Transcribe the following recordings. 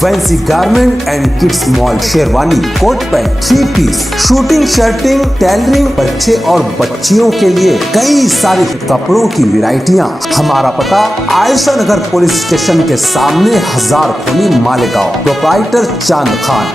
Fancy garment and kids mall, sherwani, coat pant, 3 piece, shooting, shirting, tailoring, बच्चे और बच्चियों के लिए कई सारे कपड़ों की वैरायटियां। हमारा पता आयशा नगर पुलिस स्टेशन के सामने, हजार खोली, मालेगांव। प्रोप्राइटर चांद खान।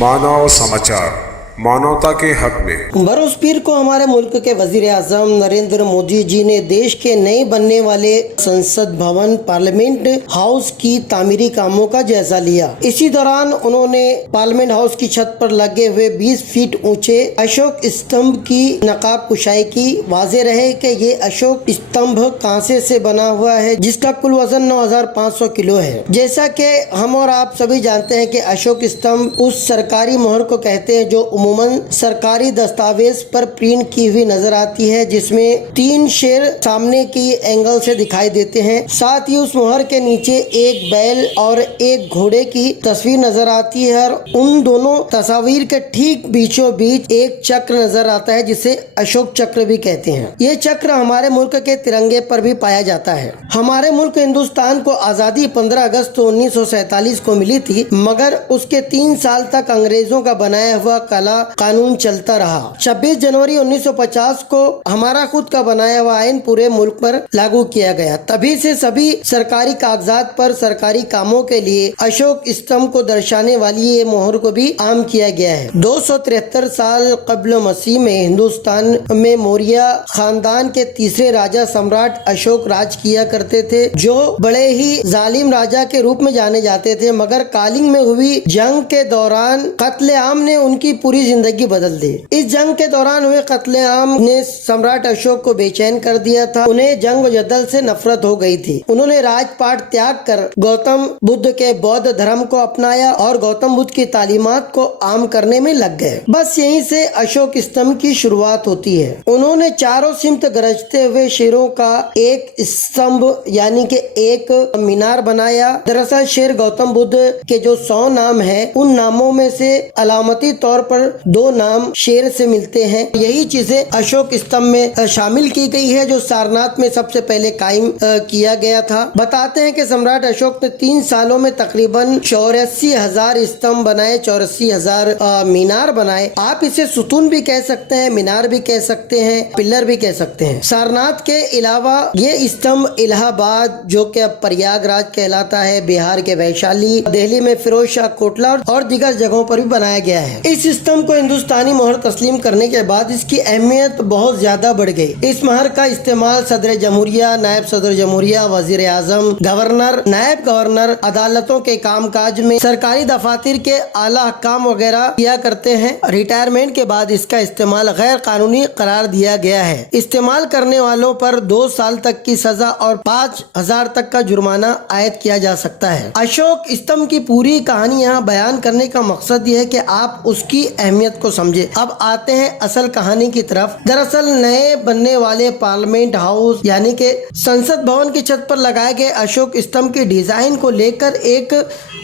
मानव समाचार, मानवता के हक में। बरोज पीर को हमारे मुल्क के वजीर आजम नरेंद्र मोदी जी ने देश के नए बनने वाले संसद भवन पार्लियामेंट हाउस की तामीरी कामों का जायजा लिया। इसी दौरान उन्होंने पार्लियामेंट हाउस की छत पर लगे हुए 20 फीट ऊंचे अशोक स्तंभ की नकाब कुशाई की। वाज़ेह रहे कि ये अशोक स्तंभ कांसे से बना हुआ है, जिसका कुल वजन 9500 किलो है। जैसा कि हम और आप सभी जानते हैं कि अशोक स्तंभ उस सरकारी मोहर को कहते हैं जो उमूमन सरकारी दस्तावेज पर प्रिंट की हुई नजर आती है, जिसमें 3 शेर सामने की एंगल से दिखाई देते हैं। साथ ही उस मोहर के नीचे एक बैल और एक घोड़े की तस्वीर नजर आती है और उन दोनों तस्वीर के ठीक बीचों बीच एक चक्र नजर आता है, जिसे अशोक चक्र भी कहते हैं। ये चक्र हमारे मुल्क के तिरंगे पर भी पाया जाता है। हमारे मुल्क हिंदुस्तान को आजादी 15 अगस्त 1947 को मिली थी, मगर उसके 3 साल तक अंग्रेजों का बनाया हुआ काला कानून चलता रहा। 26 जनवरी 1950 को हमारा खुद का बनाया हुआ आइन पूरे मुल्क पर लागू किया गया। तभी से सभी सरकारी कागजात पर सरकारी कामों के लिए अशोक स्तंभ को दर्शाने वाली ये मोहर को भी आम किया गया है। 273 साल कब्ल मसीह में हिंदुस्तान में मौर्य खानदान के तीसरे राजा सम्राट अशोक राज किया करते थे, जो बड़े ही जालिम राजा के रूप में जाने जाते थे। मगर कालिंग में हुई जंग के दौरान कत्लेआम ने उनकी पूरी जिंदगी बदल दी। इस जंग के दौरान हुए कत्लेआम ने सम्राट अशोक को बेचैन कर दिया था। उन्हें जंग जदल से नफरत हो गई थी। उन्होंने राजपाट त्याग कर गौतम बुद्ध के बौद्ध धर्म को अपनाया और गौतम बुद्ध की तालीमात को आम करने में लग गए। बस यहीं से अशोक स्तंभ की शुरुआत होती है। उन्होंने चारों सिमत गरजते हुए शेरों का एक स्तंभ यानी कि एक मीनार बनाया। दरअसल शेर गौतम बुद्ध के जो 100 नाम है, उन नामों में से अलामती तौर पर 2 नाम शेर से मिलते हैं। यही चीजें अशोक स्तंभ में शामिल की गई है, जो सारनाथ में सबसे पहले कायम किया गया था। बताते हैं कि सम्राट अशोक ने 3 सालों में तकरीबन 84,000 स्तंभ बनाए, 84,000 मीनार बनाए। आप इसे सुतून भी कह सकते हैं, मीनार भी कह सकते हैं, पिल्लर भी कह सकते हैं। सारनाथ के अलावा ये स्तंभ इलाहाबाद, जो कि अब प्रयागराज कहलाता है, बिहार के वैशाली, दिल्ली में फिरोज शाह कोटला और दीगर जगहों पर भी बनाया गया है। इस स्तंभ को हिंदुस्तानी मोहर तस्लीम करने के बाद इसकी अहमियत बहुत ज्यादा बढ़ गई। इस मोहर का इस्तेमाल सदर जमहूरिया, नायब सदर जमहूरिया, वजीर आजम, गवर्नर, नायब गवर्नर, अदालतों के कामकाज में, सरकारी दफातर के आला हकाम वगैरह किया करते हैं। रिटायरमेंट के बाद इसका इस्तेमाल गैर कानूनी करार दिया गया है। इस्तेमाल करने वालों पर 2 साल तक की सजा और 5,000 तक का जुर्माना आयद किया जा सकता है। अशोक स्तंभ की पूरी कहानी यहाँ बयान करने का मकसद ये है कि आप उसकी अहमियत को समझे। अब आते हैं असल कहानी की तरफ। दरअसल नए बनने वाले पार्लियामेंट हाउस यानी कि संसद भवन की छत पर लगाए गए अशोक स्तंभ के डिजाइन को लेकर एक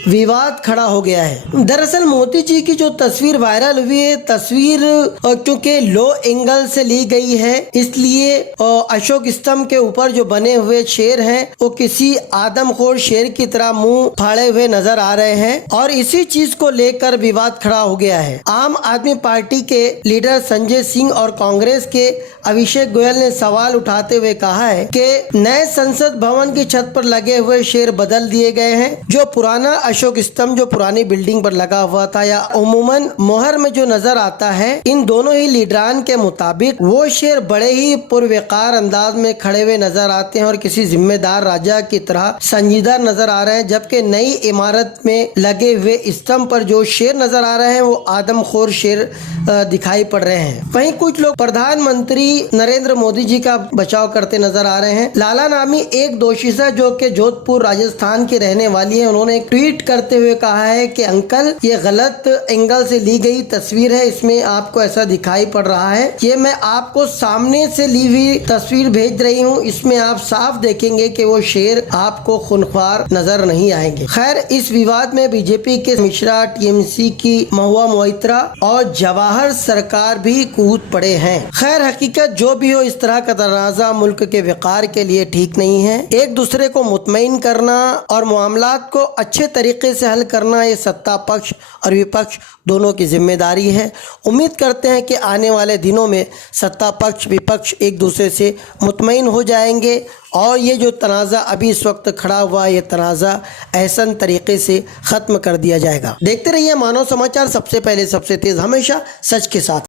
विवाद खड़ा हो गया है। दरअसल मोदी जी की जो तस्वीर वायरल हुई है, तस्वीर क्योंकि लो एंगल से ली गई है, इसलिए अशोक स्तंभ के ऊपर जो बने हुए शेर हैं वो किसी आदमखोर शेर की तरह मुंह फाड़े हुए नजर आ रहे हैं और इसी चीज को लेकर विवाद खड़ा हो गया है। आम आदमी पार्टी के लीडर संजय सिंह और कांग्रेस के अभिषेक गोयल ने सवाल उठाते हुए कहा है कि नए संसद भवन की छत पर लगे हुए शेर बदल दिए गए हैं। जो पुराना अशोक स्तंभ जो पुरानी बिल्डिंग पर लगा हुआ था या उमूमन मोहर में जो नजर आता है, इन दोनों ही लीडरान के मुताबिक वो शेर बड़े ही पुरवकार अंदाज में खड़े हुए नजर आते हैं और किसी जिम्मेदार राजा की तरह संजीदा नजर आ रहे हैं, जबकि नई इमारत में लगे हुए स्तंभ पर जो शेर नजर आ रहे हैं वो आदमखोर शेर दिखाई पड़ रहे हैं। वहीं कुछ लोग प्रधानमंत्री नरेंद्र मोदी जी का बचाव करते नजर आ रहे हैं। लाला नामी एक दोषी से जो कि जोधपुर राजस्थान की रहने वाली है, उन्होंने एक ट्वीट करते हुए कहा है कि अंकल ये गलत एंगल से ली गई तस्वीर है, इसमें आपको ऐसा दिखाई पड़ रहा है। ये मैं आपको सामने से ली हुई तस्वीर भेज रही हूँ, इसमें आप साफ देखेंगे कि वो शेर आपको खूनख्वार नजर नहीं आएंगे। खैर, इस विवाद में बीजेपी के मिश्रा, टीएमसी की महुआ मोइत्रा और जवाहर सरकार भी कूद पड़े हैं। खैर हकीकत जो भी हो, इस तरह का तनाज़ा मुल्क के वक़ार के लिए ठीक नहीं है। एक दूसरे को मुतमईन करना और मामलात को अच्छे तरीके से हल करना ये सत्ता पक्ष और विपक्ष दोनों की जिम्मेदारी है। उम्मीद करते हैं कि आने वाले दिनों में सत्ता पक्ष विपक्ष एक दूसरे से मुतमईन हो जाएंगे और ये जो तनाज़ा अभी इस वक्त खड़ा हुआ है, ये तनाज़ा एहसन तरीके से ख़त्म कर दिया जाएगा। देखते रहिए मानव समाचार, सबसे पहले सबसे तेज़, हमेशा सच के साथ।